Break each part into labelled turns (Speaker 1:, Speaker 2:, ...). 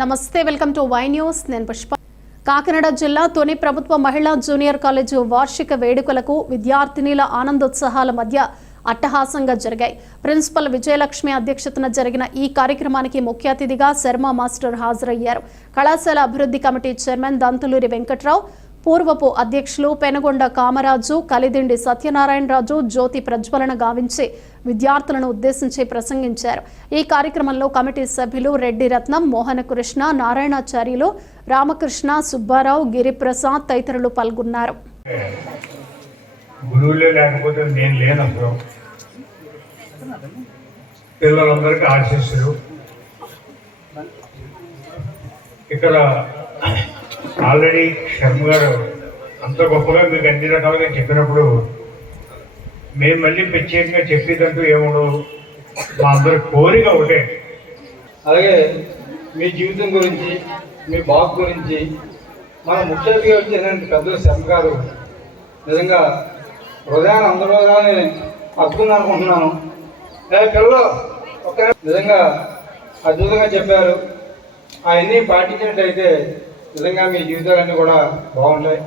Speaker 1: నమస్తే welcome to Y news. నేను పుష్ప. కాకినాడ జిల్లా తొని ప్రభుత్వ మహిళా జూనియర్ కాలేజు వార్షిక వేడుకలకు విద్యార్థినిల ఆనందోత్సాహాల మధ్య అట్టహాసంగా జరిగాయి. ప్రిన్సిపల్ విజయలక్ష్మి అధ్యక్షతన జరిగిన ఈ కార్యక్రమానికి ముఖ్య అతిథిగా శర్మ మాస్టర్ హాజరయ్యారు. కళాశాల అభివృద్ధి కమిటీ చైర్మన్ దంతులూరి వెంకట్రావు పూర్వపు అధ్యక్షులు పెనుగొండ కామరాజు కలిదిండి సత్యనారాయణరాజు జ్యోతి ప్రజ్వలన గావించి విద్యార్థులను ఉద్దేశించి ప్రసంగించారు. ఈ కార్యక్రమంలో కమిటీ సభ్యులు రెడ్డి రత్నం మోహన కృష్ణ నారాయణాచార్యులు రామకృష్ణ సుబ్బారావు గిరిప్రసాద్ తదితరులు పాల్గొన్నారు.
Speaker 2: పిల్లలందరికీ ఆశీస్సులు. ఇక్కడ ఆల్రెడీ శర్మ గారు అంత గొప్పగా మీకు అన్ని రకాలుగా చెప్పినప్పుడు మేము మళ్ళీ ప్రత్యేకంగా చెప్పేదంటూ ఏముండవు మా అందరి కోరిక ఒకటే.
Speaker 3: అలాగే మీ జీవితం గురించి మీ బాబు గురించి మన ముఖ్య అతిథిగా వచ్చిన పెద్దల శర్మ గారు నిజంగా హృదయాన్ని అందరూ అద్భుతం అనుకుంటున్నాను. ఏ పిల్లలు ఒక నిజంగా అద్భుతంగా చెప్పారు. అవన్నీ పాటించినట్టయితే నిజంగా మీ జీవితాలన్నీ కూడా బాగుంటాయి.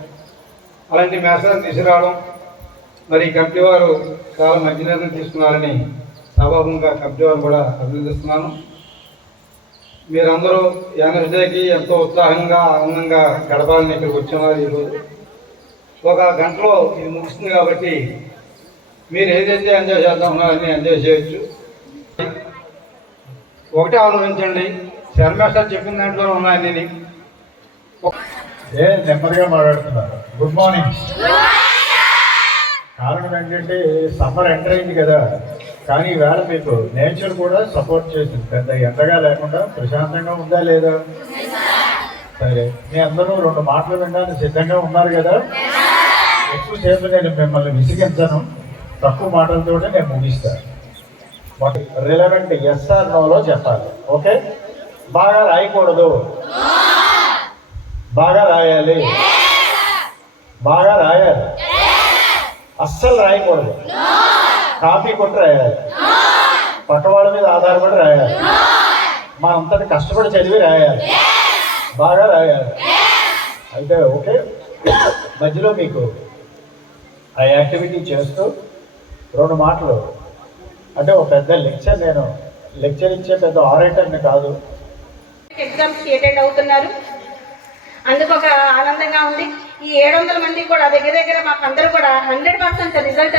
Speaker 3: అలాంటి మెసేజ్ తీసుకురావడం మరి కంపెనీ కమిటీ వారు చాలా మంచి నిర్ణయం తీసుకున్నారని సభాముఖంగా కమిటీ వారు కూడా అభినందిస్తున్నాను. మీరందరూ యానివర్సరీకి ఎంతో ఉత్సాహంగా ఆనందంగా గడపాలని ఇక్కడికి వచ్చున్నారు ఈరోజు ఒక గంటలో ఇది ముగుస్తుంది కాబట్టి మీరు ఏదైతే ఎంజాయ్ చేద్దాం ఉన్నారని ఎంజాయ్ చేయొచ్చు. ఒకటే ఆలోచించండి. శర్మేశ్వర్ చెప్పిన దాంట్లో ఉన్నాయని
Speaker 2: నెమ్మదిగా మాట్లాడుతున్నారు. గుడ్ మార్నింగ్ కారణం ఏంటంటే సమ్మర్ ఎంటర్ అయింది కదా. కానీ ఈవేళ మీకు నేచర్ కూడా సపోర్ట్ చేసింది. పెద్ద ఎండగా లేకుండా ప్రశాంతంగా ఉందా లేదా? సరే. మీ అందరూ రెండు మాటలు వినడానికి సిద్ధంగా ఉన్నారు కదా? ఎక్కువసేపు నేను మిమ్మల్ని విసిగించను. తక్కువ మాటలతోనే నేను ముగిస్తాను రిలవెంట్ ఎస్ఆర్ నోలో చెప్పాలి. ఓకే? బాగా రాయకూడదు. బాగా రాయాలి. బాగా రాయాలి. అస్సలు రాయకూడదు. కాపీ కొట్టి రాయాలి. పక్క వాళ్ళ మీద ఆధారపడి రాయాలి. మా అంతటి కష్టపడి చదివి రాయాలి. బాగా రాయాలి. అయితే ఓకే. మధ్యలో మీకు ఆ యాక్టివిటీ చేస్తూ రెండు మాటలు. అంటే ఒక పెద్ద లెక్చర్ నేను లెక్చర్ ఇచ్చే పెద్ద ఆరేటర్ని కాదు.
Speaker 4: ఎగ్జామ్స్ అటెండ్ అవుతున్నారు. అందుకు ఒక ఆనందంగా ఉంది. ఈ ఏడు వందల మంది కూడా దగ్గర దగ్గర మాకు అందరూ కూడా హండ్రెడ్ పర్సెంట్ రిజల్ట్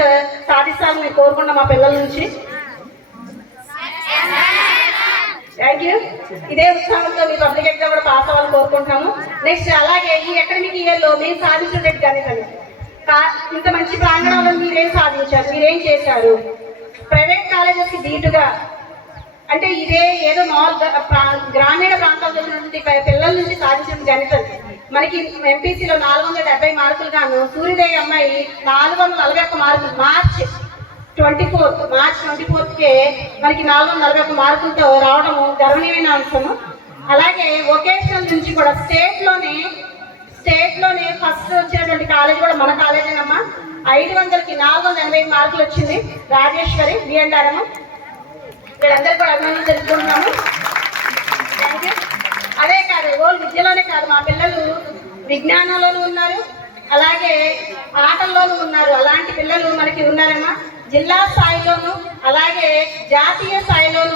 Speaker 4: సాధిస్తామని కోరుకున్నాం మా పిల్లల నుంచి. థ్యాంక్ యూ ఇదే ఉత్సాహంతో మీ పబ్లిక్ ఎగ్జామ్ కూడా పాస్ అవ్వాలని కోరుకుంటున్నాము. నెక్స్ట్ అలాగే ఈ అకాడమిక్ ఇయర్లో మేము మీరు సాధించినట్టు కానీ కా- ఇంత మంచి ప్రాంగణంలో మీరేం సాధించారు? మీరేం చేశారు? ప్రైవేట్ కాలేజెస్ ధీటుగా అంటే ఇదే ఏదో నార్త్ ప్రా- గ్రామీణ ప్రాంతాల్లో ఉన్నటువంటి పి- పిల్లల నుంచి సాధించిన ఘనత మనకి ఎంపీసీలో నాలుగు వందల డెబ్బై మార్కులు గాను సూర్యదేవి అమ్మాయి నాలుగు వందల నలభై ఒక్క మార్కులు March twenty fourth March twenty కే మనకి నాలుగు వందల నలభై ఒక్క మార్కులతో రావడం గర్వనీయమైన అంశము. అలాగే వొకేషనల్ నుంచి కూడా స్టేట్లోనే స్టేట్లోనే ఫస్ట్ వచ్చినటువంటి కాలేజ్ కూడా మన కాలేజేనమ్మా. ఐదు వందలకి నాలుగు వందల ఎనభై మార్కులు వచ్చింది రాజేశ్వరి బిఎండారము వీళ్ళందరూ కూడా అభినందన తెలుసుకుంటున్నాము థ్యాంక్ యూ అదే కాదు ఓన్లీ విద్యలోనే కాదు మా పిల్లలు విజ్ఞానంలోనూ ఉన్నారు అలాగే ఆటల్లోనూ ఉన్నారు. అలాంటి పిల్లలు మనకి ఉన్నారమ్మా. జిల్లా స్థాయిలోను అలాగే జాతీయ స్థాయిలోను